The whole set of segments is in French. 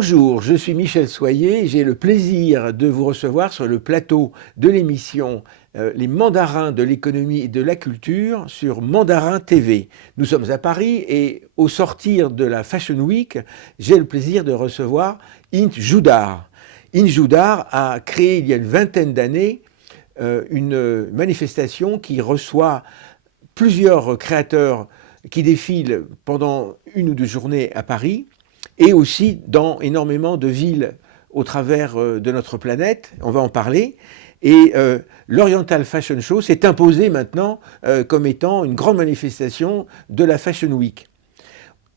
Bonjour, je suis Michel Soyer et j'ai le plaisir de vous recevoir sur le plateau de l'émission Les Mandarins de l'économie et de la culture sur Mandarin TV. Nous sommes à Paris et au sortir de la Fashion Week, j'ai le plaisir de recevoir Int Joudar. Int Joudar a créé il y a une vingtaine d'années une manifestation qui reçoit plusieurs créateurs qui défilent pendant une ou deux journées à Paris et aussi dans énormément de villes au travers de notre planète. On va en parler. Et l'Oriental Fashion Show s'est imposé maintenant comme étant une grande manifestation de la Fashion Week.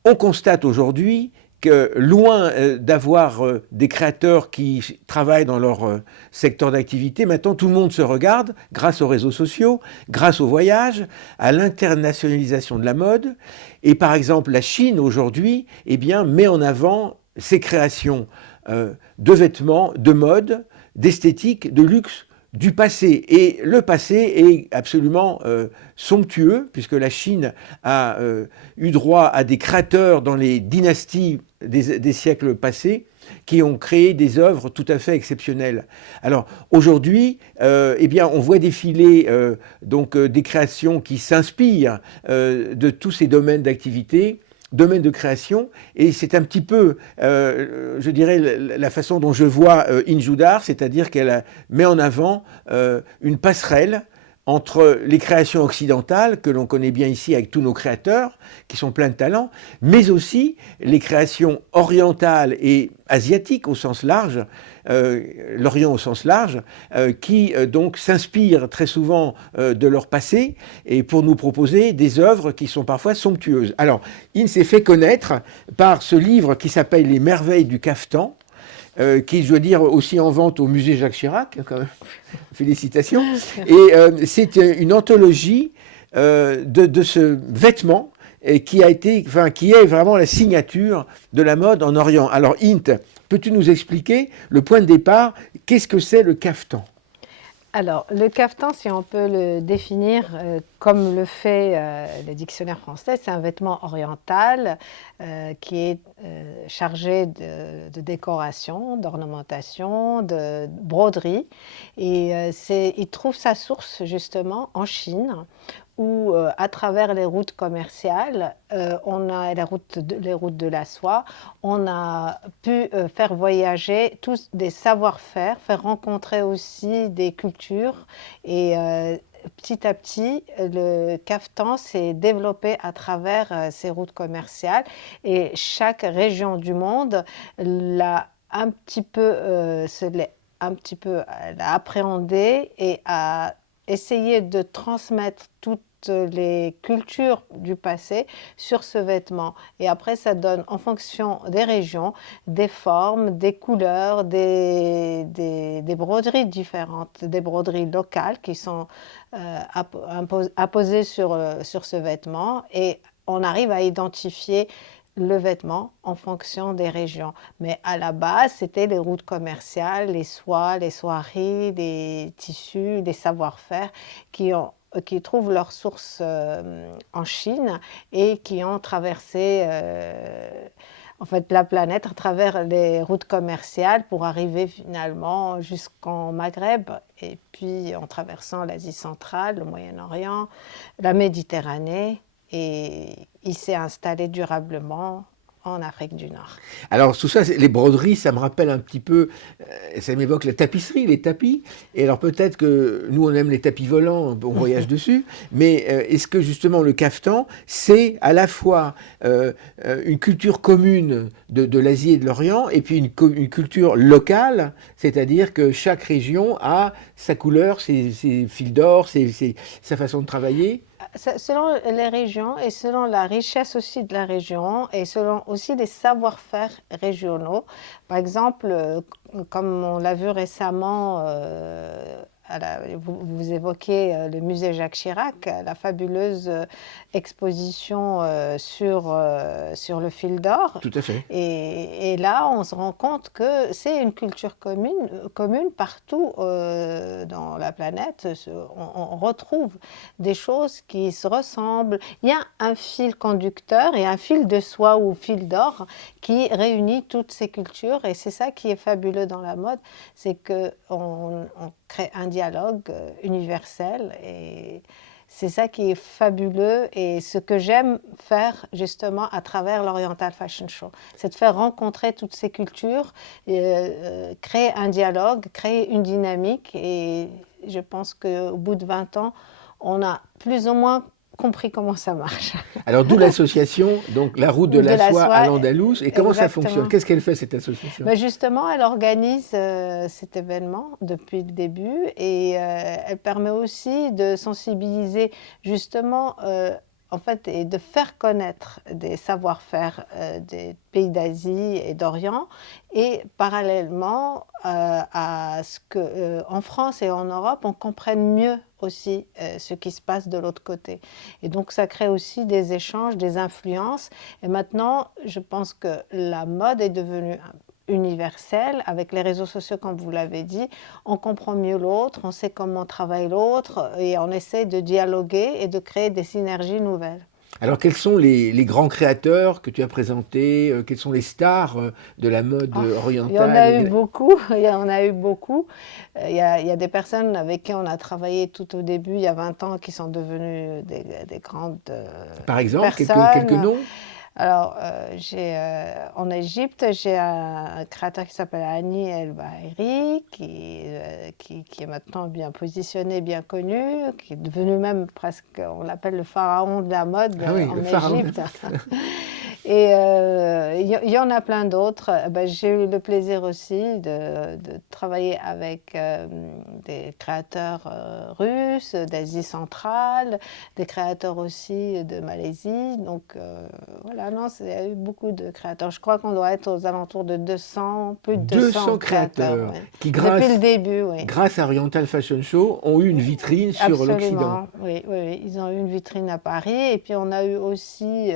On constate aujourd'hui que loin d'avoir des créateurs qui travaillent dans leur secteur d'activité, maintenant tout le monde se regarde grâce aux réseaux sociaux, grâce au voyage, à l'internationalisation de la mode. Et par exemple, la Chine aujourd'hui met en avant ses créations de vêtements, de mode, d'esthétique, de luxe, du passé. Et le passé est absolument somptueux, puisque la Chine a eu droit à des créateurs dans les dynasties des siècles passés qui ont créé des œuvres tout à fait exceptionnelles. Alors aujourd'hui, on voit défiler des créations qui s'inspirent de tous ces domaines d'activité, domaine de création, et c'est un petit peu, je dirais, la façon dont je vois Int Joudar, c'est-à-dire qu'elle met en avant une passerelle entre les créations occidentales, que l'on connaît bien ici avec tous nos créateurs, qui sont pleins de talent, mais aussi les créations orientales et asiatiques au sens large, l'Orient au sens large, qui donc s'inspirent très souvent de leur passé et pour nous proposer des œuvres qui sont parfois somptueuses. Alors, il s'est fait connaître par ce livre qui s'appelle Les merveilles du caftan, qui, je dois dire, aussi en vente au musée Jacques Chirac, quand même. Félicitations. Et c'est une anthologie de ce vêtement qui est vraiment la signature de la mode en Orient. Alors, Int, peux-tu nous expliquer le point de départ? Qu'est-ce que c'est le caftan? Alors, le caftan, si on peut le définir comme le fait le dictionnaire français, c'est un vêtement oriental qui est chargé de décoration, d'ornementation, de broderie. Et il trouve sa source justement en Chine, où à travers les routes commerciales, on a les routes de la soie, on a pu faire voyager tous des savoir-faire, faire rencontrer aussi des cultures et petit à petit, le caftan s'est développé à travers ces routes commerciales et chaque région du monde l'a un petit peu, l'a appréhendé et a essayé de transmettre toutes les cultures du passé sur ce vêtement. Et après, ça donne, en fonction des régions, des formes, des couleurs, des broderies différentes, des broderies locales qui sont apposées sur ce vêtement. Et on arrive à identifier le vêtement en fonction des régions. Mais à la base, c'était les routes commerciales, les soies, les soieries, les tissus, les savoir-faire qui trouvent leur source en Chine et qui ont traversé la planète à travers les routes commerciales pour arriver finalement jusqu'en Maghreb et puis en traversant l'Asie centrale, le Moyen-Orient, la Méditerranée. Et il s'est installé durablement en Afrique du Nord. Alors tout ça, les broderies, ça me rappelle un petit peu, ça m'évoque la tapisserie, les tapis. Et alors peut-être que nous, on aime les tapis volants, on voyage dessus, mais est-ce que justement le caftan, c'est à la fois une culture commune de l'Asie et de l'Orient, et puis une culture locale, c'est-à-dire que chaque région a sa couleur, ses fils d'or, sa façon de travailler? Selon les régions et selon la richesse aussi de la région et selon aussi les savoir-faire régionaux. Par exemple, comme on l'a vu récemment vous évoquez le musée Jacques Chirac, la fabuleuse exposition sur le fil d'or. Tout à fait. Et là, on se rend compte que c'est une culture commune partout dans la planète. On retrouve des choses qui se ressemblent. Il y a un fil conducteur et un fil de soie ou fil d'or qui réunit toutes ces cultures. Et c'est ça qui est fabuleux dans la mode, c'est qu'on crée un dialogue universel. Et c'est ça qui est fabuleux et ce que j'aime faire justement à travers l'Oriental Fashion Show. C'est de faire rencontrer toutes ces cultures, créer un dialogue, créer une dynamique. Et je pense qu'au bout de 20 ans, on a plus ou moins compris comment ça marche. Alors d'où l'association, donc la route de la soie à l'Andalouse. Et comment ça fonctionne? Qu'est-ce qu'elle fait cette association? Ben justement, elle organise cet événement depuis le début et elle permet aussi de sensibiliser justement en fait, et de faire connaître des savoir-faire des pays d'Asie et d'Orient, et parallèlement à ce qu'en France et en Europe, on comprenne mieux aussi ce qui se passe de l'autre côté. Et donc, ça crée aussi des échanges, des influences. Et maintenant, je pense que la mode est devenue universelle, avec les réseaux sociaux, comme vous l'avez dit, on comprend mieux l'autre, on sait comment travaille l'autre et on essaie de dialoguer et de créer des synergies nouvelles. Alors quels sont les grands créateurs que tu as présentés? Quelles sont les stars de la mode orientale? Il y en a eu beaucoup, il y en a eu beaucoup. Il y a des personnes avec qui on a travaillé tout au début, il y a 20 ans, qui sont devenues des grandes Par exemple, personnes. quelques noms? Alors, en Égypte, j'ai un créateur qui s'appelle Hani El Bahiri, qui est maintenant bien positionné, bien connu, qui est devenu même presque, on l'appelle le pharaon de la mode en Égypte. Et il y en a plein d'autres. J'ai eu le plaisir aussi de travailler avec des créateurs russes, d'Asie centrale, des créateurs aussi de Malaisie. Donc voilà, non, il y a eu beaucoup de créateurs. Je crois qu'on doit être aux alentours de 200, plus de 200 créateurs ouais. Qui, depuis le début, oui. grâce à Oriental Fashion Show, ont eu une vitrine sur l'Occident. Oui, ils ont eu une vitrine à Paris. Et puis on a eu aussi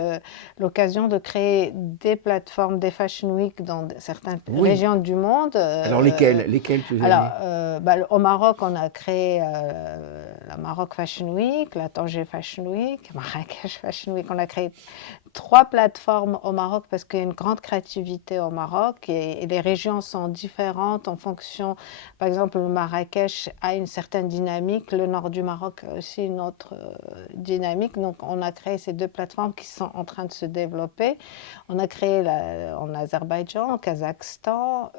l'occasion de créer des plateformes, des Fashion Week dans certaines régions du monde. Alors lesquelles tu as au Maroc, on a créé la Maroc Fashion Week, la Tanger Fashion Week, Marrakech Fashion Week. On a créé 3 plateformes au Maroc parce qu'il y a une grande créativité au Maroc et les régions sont différentes en fonction. Par exemple, le Marrakech a une certaine dynamique, le nord du Maroc a aussi une autre dynamique. Donc, on a créé ces 2 plateformes qui sont en train de se développer. On a créé en Azerbaïdjan, au Kazakhstan,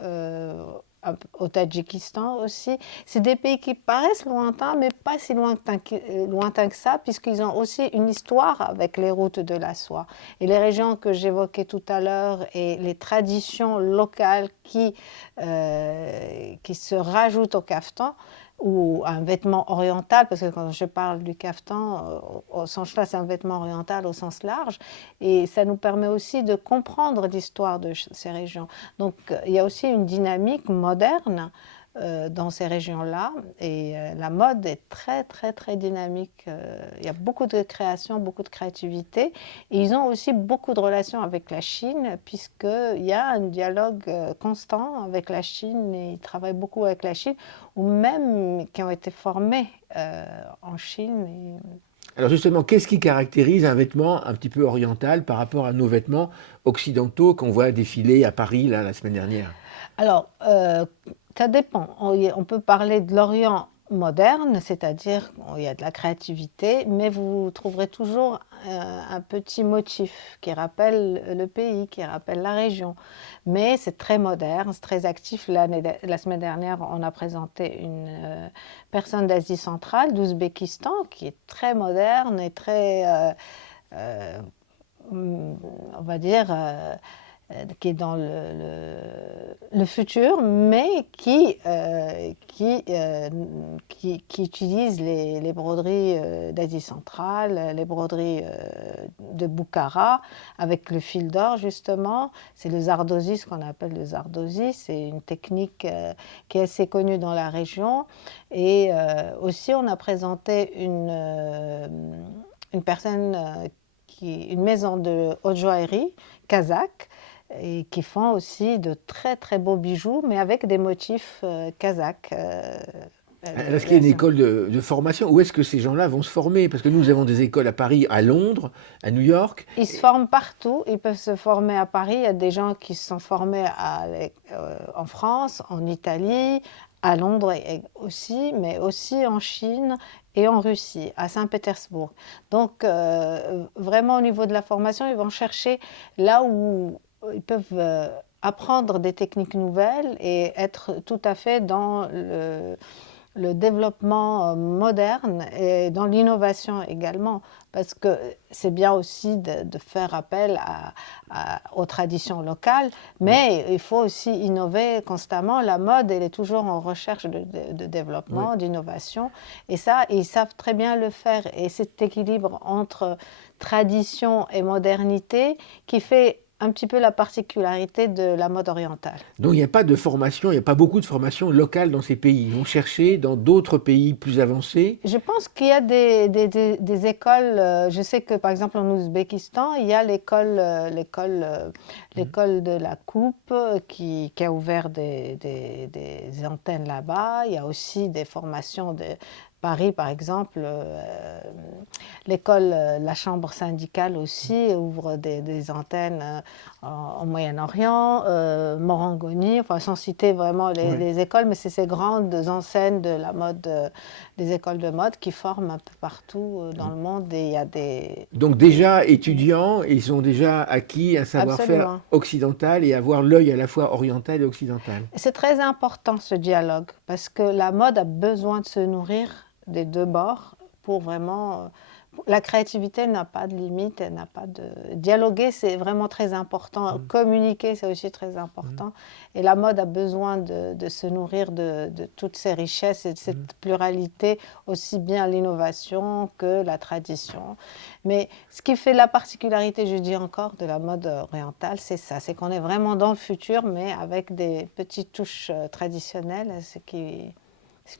au Tadjikistan aussi. C'est des pays qui paraissent lointains, mais pas si lointains que ça, puisqu'ils ont aussi une histoire avec les routes de la soie. Et les régions que j'évoquais tout à l'heure et les traditions locales qui se rajoutent au kaftan, ou un vêtement oriental, parce que quand je parle du kaftan, au sens là, c'est un vêtement oriental au sens large, et ça nous permet aussi de comprendre l'histoire de ces régions. Donc, il y a aussi une dynamique moderne dans ces régions-là, et la mode est très, très, très dynamique. Il y a beaucoup de création, beaucoup de créativité, et ils ont aussi beaucoup de relations avec la Chine, puisqu'il y a un dialogue constant avec la Chine, et ils travaillent beaucoup avec la Chine, ou même qui ont été formés en Chine. Alors justement, qu'est-ce qui caractérise un vêtement un petit peu oriental par rapport à nos vêtements occidentaux qu'on voit défiler à Paris là, la semaine dernière? Alors, ça dépend. On peut parler de l'Orient moderne, c'est-à-dire il y a de la créativité, mais vous trouverez toujours un petit motif qui rappelle le pays, qui rappelle la région. Mais c'est très moderne, c'est très actif. La semaine dernière, on a présenté une personne d'Asie centrale, d'Ouzbékistan, qui est très moderne et très, on va dire, qui est dans le futur, mais qui utilise les broderies d'Asie centrale, les broderies de Bukhara, avec le fil d'or justement. C'est le zardozi, ce qu'on appelle le zardozi. C'est une technique qui est assez connue dans la région. Et aussi, on a présenté une personne, une maison de haute joaillerie kazakh, et qui font aussi de très très beaux bijoux, mais avec des motifs kazakhs. Est-ce qu'il y a une école de formation? Où est-ce que ces gens-là vont se former? Parce que nous avons des écoles à Paris, à Londres, à New York. Ils se forment partout. Ils peuvent se former à Paris. Il y a des gens qui se sont formés en France, en Italie, à Londres aussi, mais aussi en Chine et en Russie, à Saint-Pétersbourg. Donc, vraiment, au niveau de la formation, ils vont chercher là où ils peuvent apprendre des techniques nouvelles et être tout à fait dans le développement moderne et dans l'innovation également, parce que c'est bien aussi de faire appel aux traditions locales, mais il faut aussi innover constamment. La mode, elle est toujours en recherche de développement, d'innovation, et ça, ils savent très bien le faire. Et cet équilibre entre tradition et modernité qui fait un petit peu la particularité de la mode orientale. Donc il n'y a pas de formation, il n'y a pas beaucoup de formation locale dans ces pays. Ils vont chercher dans d'autres pays plus avancés. Je pense qu'il y a des écoles. Je sais que par exemple en Ouzbékistan, il y a l'école de la coupe qui a ouvert des antennes là-bas. Il y a aussi des formations de Paris, par exemple, l'école, la chambre syndicale aussi ouvre des antennes au Moyen-Orient, Morangoni, enfin sans citer vraiment les écoles, mais c'est ces grandes enseignes de la mode, des écoles de mode qui forment un peu partout dans le monde, et il y a des... Donc déjà étudiants, ils ont déjà acquis un savoir-faire occidental et avoir l'œil à la fois oriental et occidental. C'est très important ce dialogue, parce que la mode a besoin de se nourrir des deux bords pour vraiment... La créativité n'a pas de limite, elle n'a pas de... Dialoguer, c'est vraiment très important. Communiquer, c'est aussi très important. Et la mode a besoin de se nourrir de toutes ces richesses et de cette pluralité, aussi bien l'innovation que la tradition. Mais ce qui fait la particularité, je dis encore, de la mode orientale, c'est ça. C'est qu'on est vraiment dans le futur, mais avec des petites touches traditionnelles, ce qui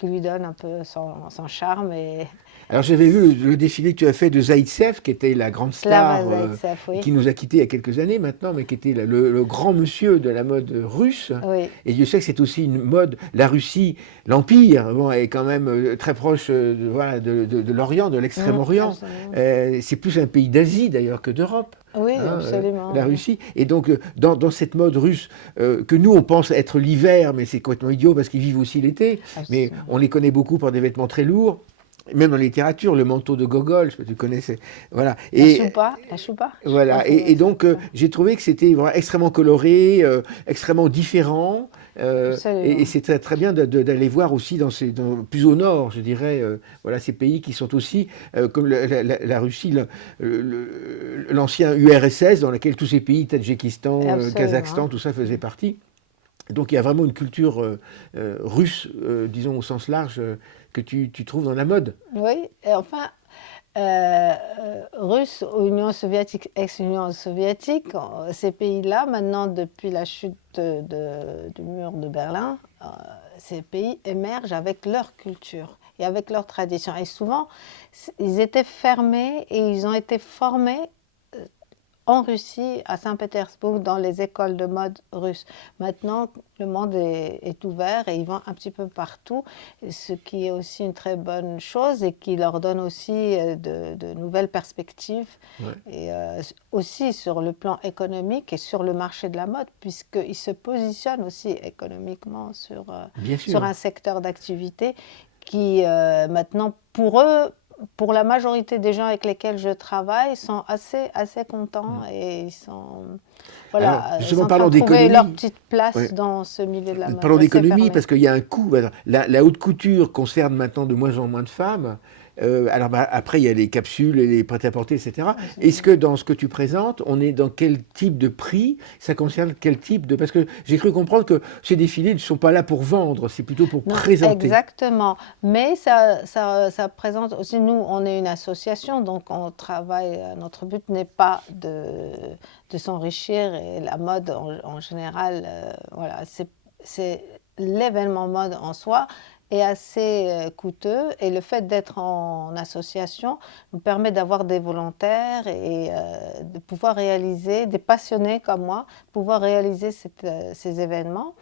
lui donne un peu son charme. Alors j'avais vu le défilé que tu as fait de Zaïtsev, qui était la grande star, qui nous a quittés il y a quelques années maintenant, mais qui était le grand monsieur de la mode russe. Oui. Et Dieu sait que c'est aussi une mode, la Russie, l'Empire, bon, est quand même très proche de l'Orient, de l'Extrême-Orient. C'est plus un pays d'Asie d'ailleurs que d'Europe. Oui, absolument. La Russie. Et donc, dans cette mode russe, que nous, on pense être l'hiver, mais c'est complètement idiot parce qu'ils vivent aussi l'été. Mais on les connaît beaucoup pour des vêtements très lourds. Même en littérature, le manteau de Gogol, je sais pas si tu connais, voilà. La choupa. Voilà. Et donc, j'ai trouvé que c'était vraiment extrêmement coloré, extrêmement différent. Et c'est très, très bien d'aller voir aussi plus au nord, je dirais, voilà, ces pays qui sont aussi, comme la Russie, l'ancien URSS, dans lequel tous ces pays, Tadjikistan, Kazakhstan, tout ça faisait partie. Donc il y a vraiment une culture russe, disons au sens large, que tu trouves dans la mode. Oui, et enfin, Russe, Union soviétique, ex-Union soviétique, ces pays-là, maintenant, depuis la chute du mur de Berlin, ces pays émergent avec leur culture et avec leur tradition. Et souvent, ils étaient fermés et ils ont été formés en Russie, à Saint-Pétersbourg, dans les écoles de mode russes. Maintenant, le monde est ouvert et ils vont un petit peu partout, ce qui est aussi une très bonne chose et qui leur donne aussi de nouvelles perspectives. Et aussi sur le plan économique et sur le marché de la mode, puisqu'ils se positionnent aussi économiquement sur un secteur d'activité qui, maintenant, pour eux, pour la majorité des gens avec lesquels je travaille, sont assez contents et ils sont, voilà, alors, justement, ils sont en train de trouver leur petite place ouais. dans ce milieu de la mode. Parlons d'économie, parce qu'il y a un coût. La haute couture concerne maintenant de moins en moins de femmes. Alors après, il y a les capsules et les prêt-à-porter, etc. Est-ce que dans ce que tu présentes, on est dans quel type de prix? Ça concerne quel type de... Parce que j'ai cru comprendre que ces défilés ne sont pas là pour vendre, c'est plutôt pour Non, présenter. exactement. Mais ça présente aussi, nous, on est une association, donc on travaille, notre but n'est pas de s'enrichir, et la mode en général, voilà, c'est l'événement mode en soi est assez coûteux, et le fait d'être en association nous permet d'avoir des volontaires et de pouvoir réaliser, des passionnés comme moi, pouvoir réaliser ces événements.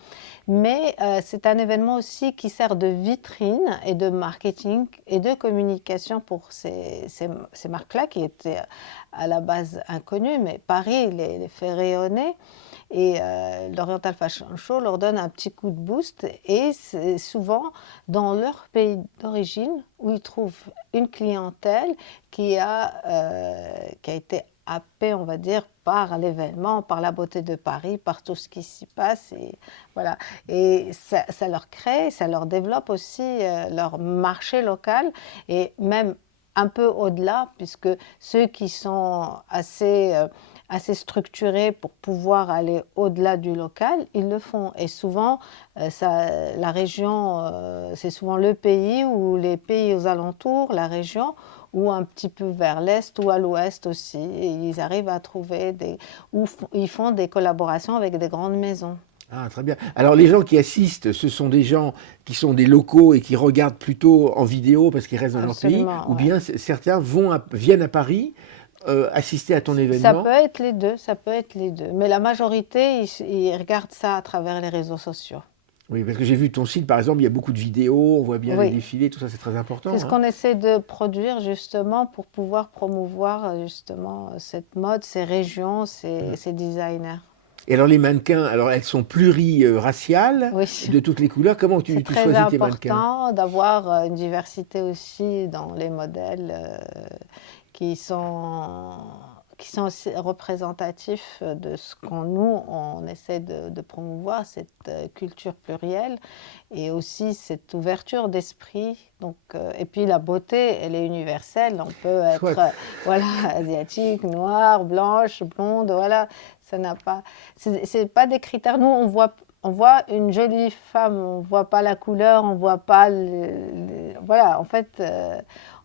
Mais c'est un événement aussi qui sert de vitrine et de marketing et de communication pour ces marques-là qui étaient à la base inconnues, mais Paris les fait rayonner. Et l'Oriental Fashion Show leur donne un petit coup de boost, et c'est souvent dans leur pays d'origine où ils trouvent une clientèle qui a été happée, on va dire, par l'événement, par la beauté de Paris, par tout ce qui s'y passe. Et voilà. Et ça leur crée, ça leur développe aussi leur marché local, et même un peu au-delà, puisque ceux qui sont assez structurés pour pouvoir aller au-delà du local, ils le font. Et souvent, la région, c'est souvent le pays ou les pays aux alentours, la région, ou un petit peu vers l'est ou à l'ouest aussi. Et ils arrivent à trouver ils font des collaborations avec des grandes maisons. Ah, très bien. Alors, les gens qui assistent, ce sont des gens qui sont des locaux et qui regardent plutôt en vidéo parce qu'ils restent dans leur pays, Absolument, ou ouais. bien certains viennent à Paris assister à ton Ça événement. peut être les deux, ça peut être les deux. Mais la majorité, ils regardent ça à travers les réseaux sociaux. Oui, parce que j'ai vu ton site, par exemple, il y a beaucoup de vidéos, on voit bien les Oui, défilés, tout ça, c'est très important. c'est ce Hein. qu'on essaie de produire justement pour pouvoir promouvoir justement cette mode, ces régions, ces designers. Et alors, les mannequins, alors elles sont pluriraciales, Oui, de toutes les couleurs. Comment c'est tu très choisis tes mannequins? important d'avoir une diversité aussi dans les modèles qui sont, qui sont aussi représentatifs de ce nous, on essaie de promouvoir, cette culture plurielle, et aussi cette ouverture d'esprit. Donc, et puis la beauté, elle est universelle. On peut être Soit. voilà, asiatique, noire, blanche, blonde, voilà. Ça n'a pas... C'est pas des critères. Nous, on voit une jolie femme, on voit pas la couleur, on voit pas voilà, en fait,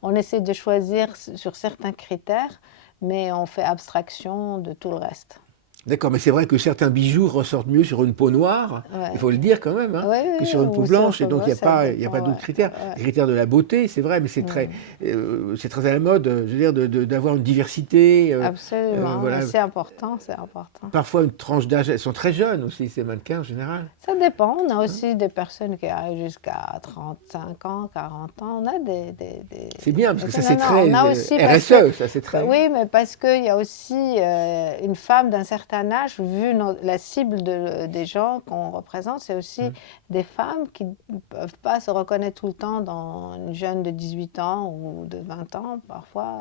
on essaie de choisir sur certains critères, mais on fait abstraction de tout le reste. D'accord, mais c'est vrai que certains bijoux ressortent mieux sur une peau noire, il Ouais. faut le dire quand même, hein, Oui, que oui, sur une peau ou si on blanche, et peut donc voir, ça il y a pas dépend, d'autres ouais, critères. ouais. Les critères de la beauté, c'est vrai, mais c'est très à la mode, je veux dire, d'avoir une diversité. Absolument, mais Voilà. c'est important, c'est important. Parfois, une tranche d'âge, elles sont très jeunes aussi, ces mannequins en général. Ça dépend, on a Hein. aussi des personnes qui arrivent jusqu'à 35 ans, 40 ans, on a C'est bien, parce que ça, c'est Non, non, très on a aussi, parce que, RSE, ça, c'est très. oui, mais parce qu'il y a aussi une femme d'un certain âge, vu la cible des gens qu'on représente, c'est aussi Mm. des femmes qui ne peuvent pas se reconnaître tout le temps dans une jeune de 18 ans ou de 20 ans, parfois.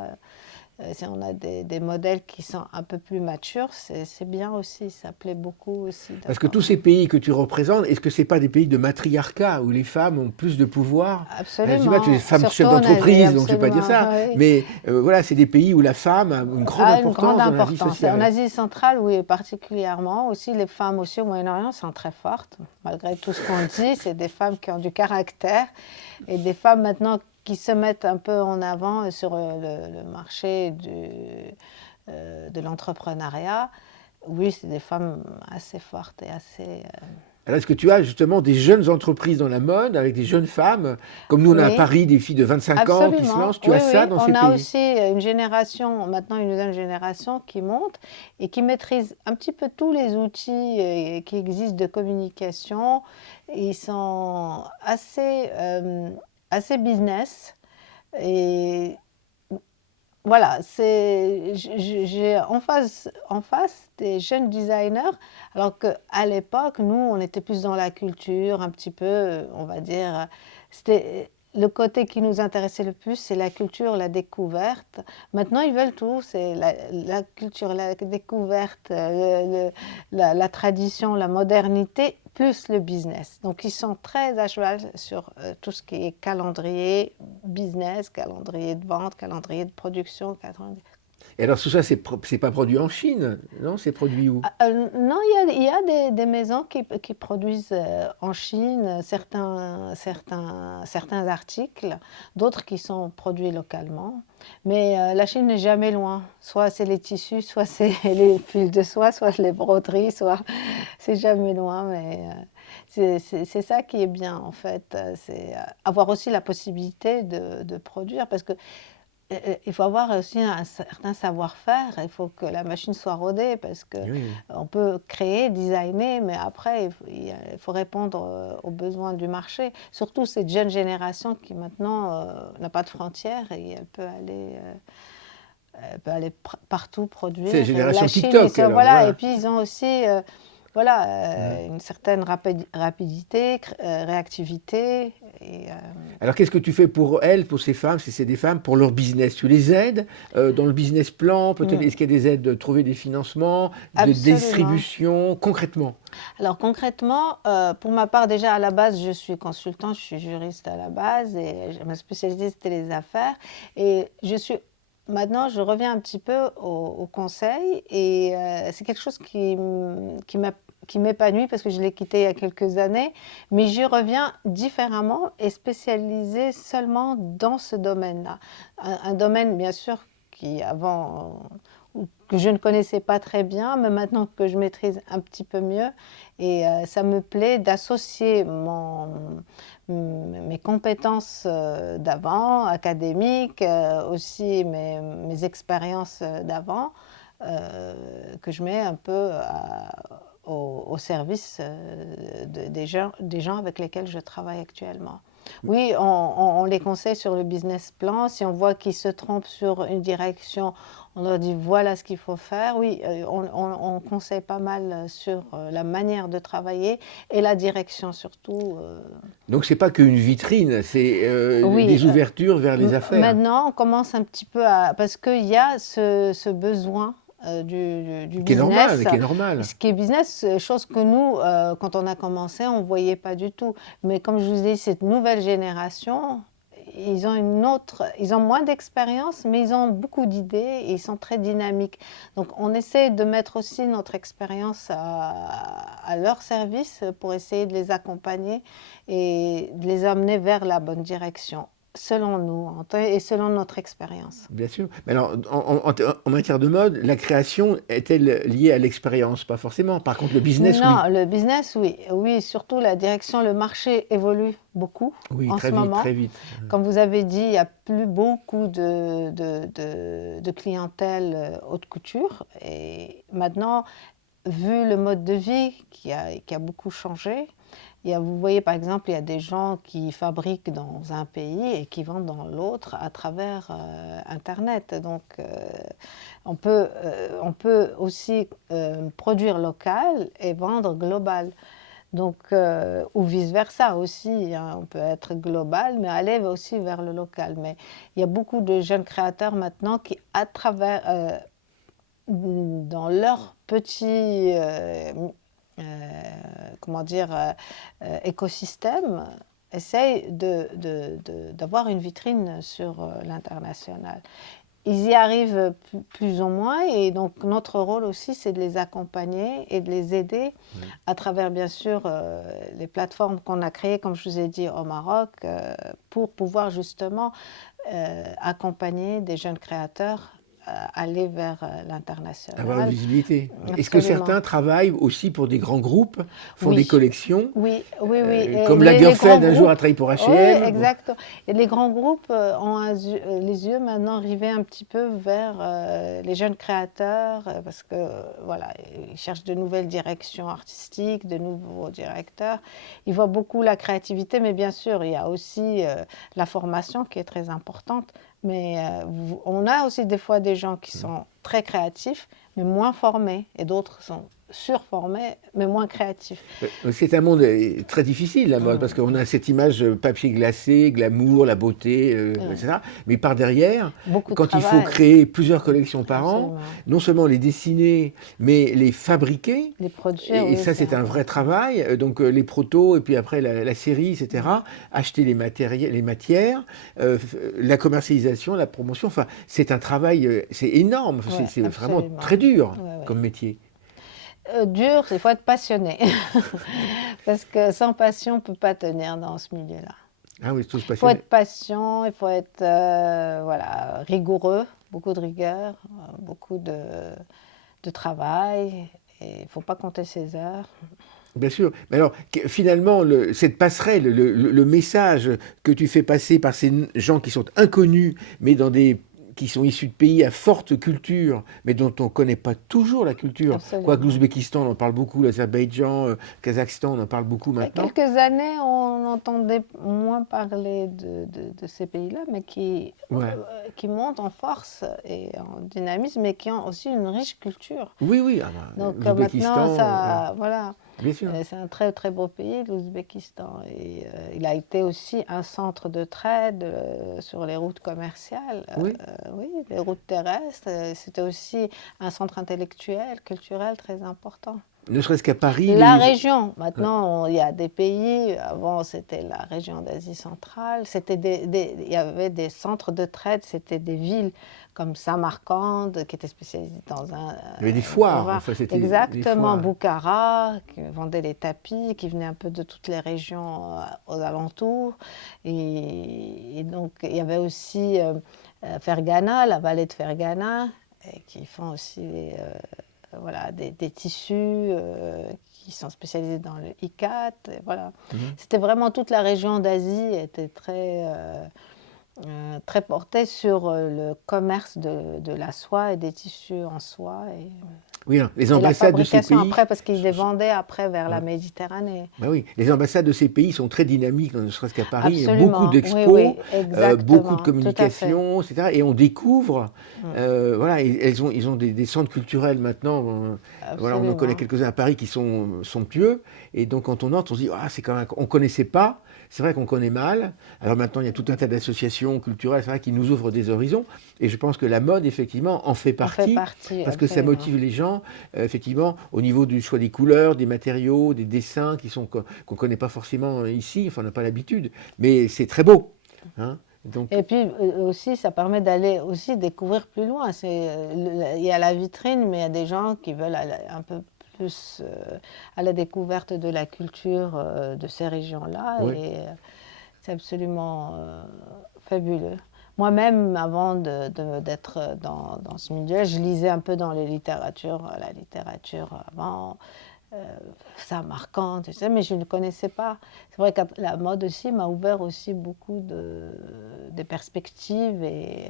Si on a des modèles qui sont un peu plus matures, c'est bien aussi, ça plaît beaucoup aussi Parce que d'avoir. tous ces pays que tu représentes, est-ce que c'est pas des pays de matriarcat, où les femmes ont plus de pouvoir? Je dis pas, tu es Absolument, femme chef surtout en Asie, d'entreprise, donc je ne vais pas dire absolument, ça, oui. mais voilà, c'est des pays où la femme a une grande A une grande importance dans la vie importance. En sociale. Asie centrale, oui, particulièrement. Aussi, les femmes aussi au Moyen-Orient sont très fortes. Malgré tout ce qu'on dit, c'est des femmes qui ont du caractère, et des femmes maintenant qui se mettent un peu en avant sur le marché de l'entrepreneuriat. Oui, c'est des femmes assez fortes et assez... Alors, est-ce que tu as justement des jeunes entreprises dans la mode, avec des jeunes femmes, comme nous on a à Oui, Paris des filles de 25 ans qui se absolument. lancent, tu Oui, as ça oui. dans ces On a pays? aussi une génération, maintenant une nouvelle génération qui monte et qui maîtrise un petit peu tous les outils qui existent de communication. Ils sont assez business. Et voilà, j'ai en face des jeunes designers, alors qu'à l'époque, nous, on était plus dans la culture, un petit peu, on va dire, c'était le côté qui nous intéressait le plus, c'est la culture, la découverte. Maintenant, ils veulent tout, c'est la culture, la découverte, la tradition, la modernité, plus le business. Donc, ils sont très à cheval sur tout ce qui est calendrier business, calendrier de vente, calendrier de production. Et alors tout ça, c'est pas produit en Chine, non? C'est produit où? Non, il y a des maisons qui produisent en Chine certains articles, d'autres qui sont produits localement. Mais la Chine n'est jamais loin. Soit c'est les tissus, soit c'est les fils de soie, soit les broderies, soit c'est jamais loin. Mais c'est ça qui est bien en fait. C'est avoir aussi la possibilité de produire parce que il faut avoir aussi un certain savoir-faire, il faut que la machine soit rodée parce Oui. qu'on peut créer, designer, mais après il faut répondre aux besoins du marché. Surtout cette jeune génération qui maintenant n'a pas de frontières et elle peut aller partout C'est la produire. Et la génération Chine, TikTok, alors, voilà, et voilà. puis ils ont aussi une certaine rapidité, réactivité. Alors qu'est-ce que tu fais pour elles, pour ces femmes, si c'est des femmes, pour leur business? Tu les aides dans le business plan, peut-être, est-ce qu'il y a des aides de trouver des financements, de Absolument. distribution, concrètement? Alors concrètement, pour ma part, déjà à la base, je suis consultante, je suis juriste à la base et ma spécialité c'était les affaires. Et maintenant, je reviens un petit peu au conseil et c'est quelque chose qui m'épanouit parce que je l'ai quitté il y a quelques années, mais j'y reviens différemment et spécialisée seulement dans ce domaine-là. Un domaine, bien sûr, qui avant que je ne connaissais pas très bien, mais maintenant que je maîtrise un petit peu mieux. Et ça me plaît d'associer mes compétences d'avant, académiques, aussi mes expériences d'avant, que je mets un peu au service des gens avec lesquels je travaille actuellement. Oui, on les conseille sur le business plan. Si on voit qu'ils se trompent sur une direction, on leur dit voilà ce qu'il faut faire. Oui, on conseille pas mal sur la manière de travailler et la direction surtout. Donc c'est pas qu'une vitrine, c'est Oui, des ouvertures vers les affaires. maintenant on commence un petit peu à... Parce qu'il y a ce besoin du Qui est normal, business. qui est normal. Ce qui est business, chose que nous, quand on a commencé, on ne voyait pas du tout. Mais comme je vous dis, cette nouvelle génération, ils ont moins d'expérience, mais ils ont beaucoup d'idées et ils sont très dynamiques. Donc on essaie de mettre aussi notre expérience à leur service pour essayer de les accompagner et de les amener vers la bonne direction, selon nous et selon notre expérience. Bien sûr. Mais alors, en matière de mode, la création est-elle liée à l'expérience? Pas forcément. Par contre, le business, oui. Non, le business, oui. Oui, surtout la direction, le marché évolue beaucoup Oui, en très ce vite, moment. très vite. Comme vous avez dit, il n'y a plus beaucoup de clientèle haute couture. Et maintenant, vu le mode de vie qui a beaucoup changé, vous voyez par exemple, il y a des gens qui fabriquent dans un pays et qui vendent dans l'autre à travers Internet. Donc on peut aussi produire local et vendre global. Donc, ou vice-versa aussi, hein, on peut être global, mais aller aussi vers le local. Mais il y a beaucoup de jeunes créateurs maintenant qui, à travers, dans leur petit comment dire, écosystème, essayent d'avoir une vitrine sur l'international. Ils y arrivent plus ou moins et donc notre rôle aussi c'est de les accompagner et de les aider à travers bien sûr les plateformes qu'on a créées comme je vous ai dit au Maroc pour pouvoir justement accompagner des jeunes créateurs aller vers Avoir une l'international. visibilité. Est-ce que Absolument. certains travaillent aussi pour des grands groupes, font des Oui, collections, oui, oui, oui. Et comme les grands Lagerfeld un jour a groupes, travaillé pour oui, H&M? Bon. exact. Et les grands groupes ont les yeux maintenant rivés un petit peu vers les jeunes créateurs parce que voilà, ils cherchent de nouvelles directions artistiques, de nouveaux directeurs. Ils voient beaucoup la créativité, mais bien sûr, il y a aussi la formation qui est très importante. Mais on a aussi des fois des gens qui sont très créatifs, mais moins formés, et d'autres sont surformés, mais moins créatifs. C'est un monde très difficile, la mode, parce qu'on a cette image papier glacé, glamour, la beauté, etc. Mais par derrière, Beaucoup de quand il faut travail, créer plusieurs collections par an, absolument. non seulement les dessiner, mais les fabriquer, Les produire, et oui, ça c'est c'est un vrai important. travail, donc les protos, et puis après la série, etc. Acheter les matériels, les matières, la commercialisation, la promotion, enfin c'est un travail, c'est énorme, Ouais, c'est vraiment absolument. très dur Ouais, ouais. comme métier. Dur, il faut être passionné. Parce que sans passion, on ne peut pas tenir dans ce milieu-là. Ah oui, tous Il faut passionnés. être patient, il faut être voilà, rigoureux, beaucoup de rigueur, beaucoup de travail. Et il ne faut pas compter ses heures. Bien sûr. Mais alors, finalement, cette passerelle, le message que tu fais passer par ces gens qui sont inconnus, mais qui sont issus de pays à forte culture, mais dont on ne connaît pas toujours la culture. Quoique Absolument. l'Ouzbékistan, on en parle beaucoup, l'Azerbaïdjan, Kazakhstan, on en parle beaucoup Il y a maintenant. quelques années, on entendait moins parler de ces pays-là, mais Ouais. qui montent en force et en dynamisme, mais qui ont aussi une riche culture. Oui, oui, ah bah, Donc maintenant, l'Ouzbékistan, ouais, ça, voilà, bien sûr. c'est un très très beau pays, l'Ouzbékistan. Et il a été aussi un centre de trade sur les routes commerciales, Oui, oui, les routes terrestres. C'était aussi un centre intellectuel, culturel très important. ne serait-ce qu'à Paris, La les... région, Ouais. maintenant, il y a des pays, avant c'était la région d'Asie centrale, il y avait des centres de trade, c'était des villes comme Samarcande qui étaient spécialisées dans Il y avait des dans foires, vin. enfin c'était des Exactement, foires. Boukhara, qui vendait les tapis, qui venaient un peu de toutes les régions aux alentours. Et donc, il y avait aussi Fergana, la vallée de Fergana, et qui font aussi voilà, des tissus qui sont spécialisés dans le ICAT. Et voilà. Mhm. C'était vraiment toute la région d'Asie était très portée sur le commerce de la soie et des tissus en soie Oui, hein, les et la ambassades de ces fabrication pays après parce qu'ils les vendaient après vers la ouais. Méditerranée. Bah oui, les ambassades de ces pays sont très dynamiques, ne serait-ce qu'à Paris. Il y a beaucoup Absolument, oui, d'expos, oui, beaucoup de exactement, tout à fait. communication, etc. Et on découvre, Mm, voilà, ils ont des centres culturels maintenant. Voilà, on en connaît absolument. quelques-uns à Paris qui sont somptueux. Et donc quand on entre, on se dit, ah, c'est quand même, on connaissait pas. C'est vrai qu'on connaît mal. Alors maintenant, il y a tout un tas d'associations culturelles, c'est vrai, qui nous ouvrent des horizons. Et je pense que la mode, effectivement, en fait On fait partie, partie, parce que ça absolument. motive les gens, effectivement, au niveau du choix des couleurs, des matériaux, des dessins qu'on ne connaît pas forcément ici, enfin on n'a pas l'habitude, mais c'est très beau. Hein. Donc, Et puis aussi, ça permet d'aller aussi découvrir plus loin. Il y a la vitrine, mais il y a des gens qui veulent aller un peu plus à la découverte de la culture de ces régions-là. oui. Et c'est absolument fabuleux. Moi-même, avant d'être dans ce milieu, je lisais un peu dans la littérature avant, ça marquante, mais je ne connaissais pas. C'est vrai que la mode aussi m'a ouvert aussi beaucoup de perspectives et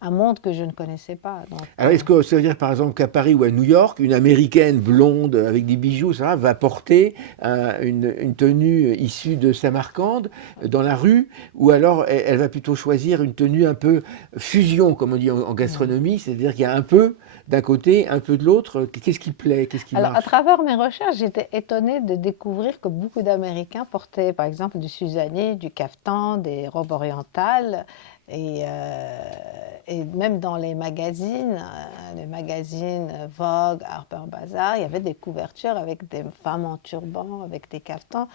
un monde que je ne connaissais pas. Donc, Alors est-ce que ça veut dire par exemple qu'à Paris ou à New York, une américaine blonde avec des bijoux, ça va porter une tenue issue de Samarcande dans la rue, ou alors elle va plutôt choisir une tenue un peu fusion, comme on dit en gastronomie, c'est-à-dire qu'il y a un peu d'un côté, un peu de l'autre. Qu'est-ce qui plaît, qu'est-ce qui alors, à marche? travers mes recherches, j'étais étonnée de découvrir que beaucoup d'Américains portaient, par exemple, du Suzani, du caftan, des robes orientales. Et même dans les magazines Vogue, Harper Bazaar, il y avait des couvertures avec des femmes en turban, avec des caftans.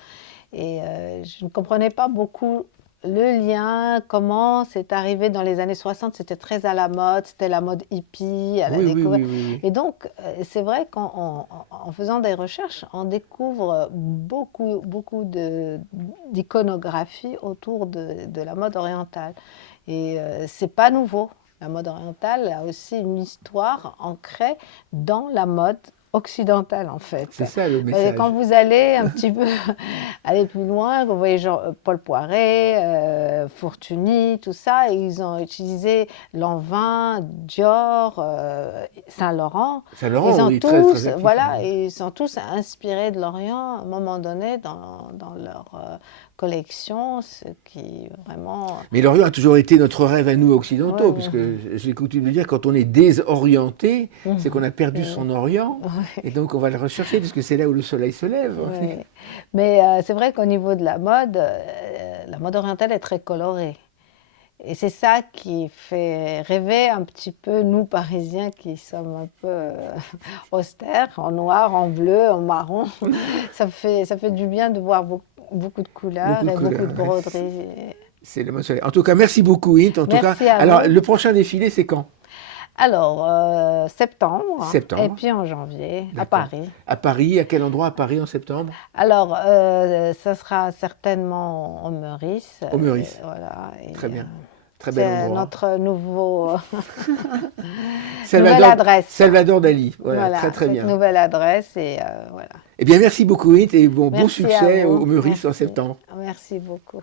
Et je ne comprenais pas beaucoup le lien, comment c'est arrivé dans les années 60, c'était très à la mode, c'était la mode hippie, à la Oui, oui, découverte. oui, oui, oui. Et donc, c'est vrai qu'en faisant des recherches, on découvre beaucoup d'iconographie autour de la mode orientale. Et c'est pas nouveau. La mode orientale a aussi une histoire ancrée dans la mode occidentale, en fait. C'est ça le Et quand message. vous allez un petit peu aller plus loin, vous voyez genre Paul Poiret, Fortuny, tout ça, et ils ont utilisé Lanvin, Dior, Saint-Laurent. Saint-Laurent, Ils ont oui, très, très tous, actif. voilà, ils sont tous inspirés de l'Orient à un moment donné dans leur collection, ce qui vraiment... Mais l'Orient a toujours été notre rêve à nous occidentaux, Ouais, puisque j'ai coutume de dire, quand on est désorienté, c'est qu'on a perdu Mhm. son Orient, Ouais. et donc on va le rechercher, parce que c'est là où le soleil se lève. Ouais. Mais c'est vrai qu'au niveau de la mode orientale est très colorée. Et c'est ça qui fait rêver un petit peu nous, Parisiens, qui sommes un peu austères, en noir, en bleu, en marron. Ça fait du bien de voir beaucoup de couleurs Beaucoup de et beaucoup couleurs. de Ouais. broderies. C'est le mode soleil. En tout cas, merci beaucoup, Int. En tout cas, Merci à alors vous. le prochain défilé, c'est quand? Alors, septembre, et Septembre. puis en janvier, à D'accord. Paris. À Paris, à quel endroit à Paris en septembre? Alors, ça sera certainement au Meurice. Au Meurice. Voilà. Et, Très bien. Très bel c'est endroit. notre nouvelle Salvador, adresse. Salvador Dali. Voilà, Voilà, très très cette bien. nouvelle adresse et voilà. Eh bien, merci beaucoup, Int, et bon Merci à succès vous. au Meurice en Merci. septembre. Merci beaucoup.